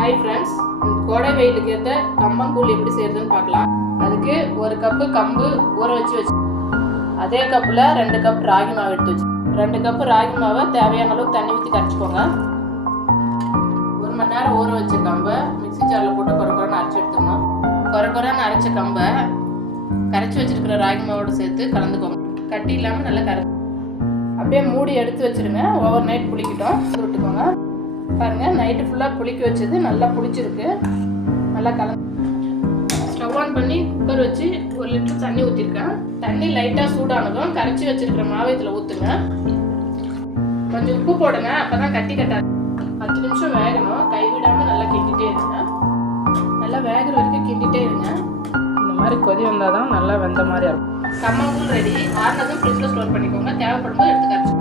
Hi friends, கோடை வெயிலுக்கு ஏற்ற கம்பங்கூழ் எப்படி செய்யறதுன்னு பார்க்கலாம். அதுக்கு 1 கப்பு கம்பு ஊற வச்சு அதே கப்பில் 2 கப் ராகி மாவு எடுத்து வச்சு 2 கப்பு ராகி மாவை தேவையான அளவுக்கு தண்ணி ஊற்றி கரைச்சிக்கோங்க. 1 மணி நேரம் ஊற வச்ச கம்பை மிக்ஸி ஜாரில் போட்டு குறைன்னு அரைச்சி எடுத்துக்கணும். குறைன்னு அரைச்ச கம்பை கரைச்சி வச்சிருக்கிற ராகி மாவோடு சேர்த்து கலந்துக்கோங்க. கட்டி இல்லாமல் நல்லா கரைச்சி அப்படியே மூடி எடுத்து வச்சுருங்க. ஓவர் நைட் புளிக்கட்டும். விட்டுக்கோங்க. பாருங்கள், நைட்டு ஃபுல்லாக புளிக்க வச்சது நல்லா புளிச்சிருக்கு. நல்லா கலந்து ஸ்டவ் ஆன் பண்ணி குக்கர் வச்சு 1 லிட்டர் தண்ணி ஊற்றிருக்கேன். தண்ணி லைட்டாக சூடானதும் கரைச்சி வச்சிருக்கிற மாவை இதில் ஊற்றுங்க. கொஞ்சம் உப்பு போடுங்க, அப்போ தான் கட்டி கட்டாது. 10 நிமிஷம் வேகணும். கைவிடாமல் நல்லா கிண்டிகிட்டே இருங்க. நல்லா வேகிற வரைக்கும் கிண்டிகிட்டே இருங்க. இந்த மாதிரி கொதி வந்தால் தான் நல்லா வெந்த மாதிரி இருக்கும். கம்பங்கூழ் ரெடி. ஆறுனதும் ஃப்ரிட்ஜில் ஸ்டோர் பண்ணிக்கோங்க. தேவைப்படும் போது எடுத்து கரைச்சி